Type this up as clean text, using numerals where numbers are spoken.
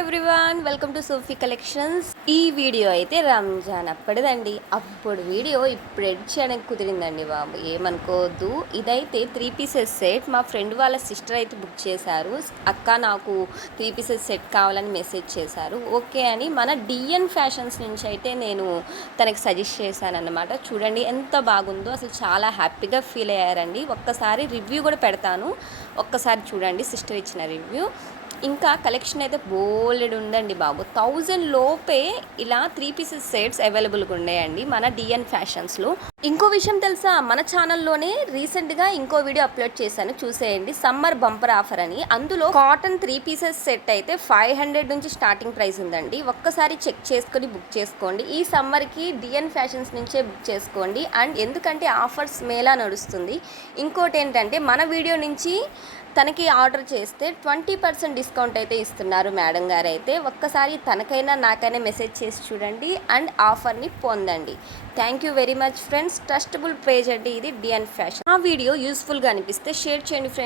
Everyone, welcome to Sophie collections. ఈ video అయితే రంజాన్ అప్పటిదండి. అప్పుడు వీడియో ఇప్పుడు ఎడిట్ చేయడానికి కుదిరిందండి బాబు, ఏమనుకోవద్దు. ఇదైతే 3 పీసెస్ సెట్. మా ఫ్రెండ్ వాళ్ళ సిస్టర్ అయితే బుక్ చేశారు. అక్క నాకు 3 పీసెస్ సెట్ కావాలని మెసేజ్ చేశారు. ఓకే అని మన డిఎన్ ఫ్యాషన్స్ నుంచి అయితే నేను తనకి సజెస్ట్ చేశాను అన్నమాట. చూడండి ఎంత బాగుందో, అసలు చాలా హ్యాపీగా ఫీల్ అయ్యారండి. ఒక్కసారి రివ్యూ కూడా పెడతాను, ఒక్కసారి చూడండి సిస్టర్ ఇచ్చిన రివ్యూ. ఇంకా కలెక్షన్ అయితే బోలెడు ఉందండి బాబు. 1000 లోపే ఇలా 3 పీసెస్ సెట్స్ అవైలబుల్గా ఉన్నాయండి మన డిఎన్ ఫ్యాషన్స్లో. ఇంకో విషయం తెలుసా, మన ఛానల్లోనే రీసెంట్గా ఇంకో వీడియో అప్లోడ్ చేశాను, చూసేయండి. సమ్మర్ బంపర్ ఆఫర్ అని. అందులో కాటన్ 3 పీసెస్ సెట్ అయితే 500 నుంచి స్టార్టింగ్ ప్రైస్ ఉందండి. ఒక్కసారి చెక్ చేసుకొని బుక్ చేసుకోండి. ఈ సమ్మర్కి డిఎన్ ఫ్యాషన్స్ నుంచే బుక్ చేసుకోండి. అండ్ ఎందుకంటే ఆఫర్స్ మేళా నడుస్తుంది. ఇంకోటి ఏంటంటే, మన వీడియో నుంచి తనకి ఆర్డర్ చేస్తే 20% డిస్కౌంట్ అయితే ఇస్తున్నారు మేడం గారు. అయితే ఒక్కసారి తనకైనా నాకైనా మెసేజ్ చేసి చూడండి అండ్ ఆఫర్ని పొందండి. Thank you very much friends. Trustable page అండి ఇది, డిఎన్ ఫ్యాషన్. ఆ వీడియో యూస్ఫుల్గా అనిపిస్తే షేర్ చేయండి ఫ్రెండ్స్.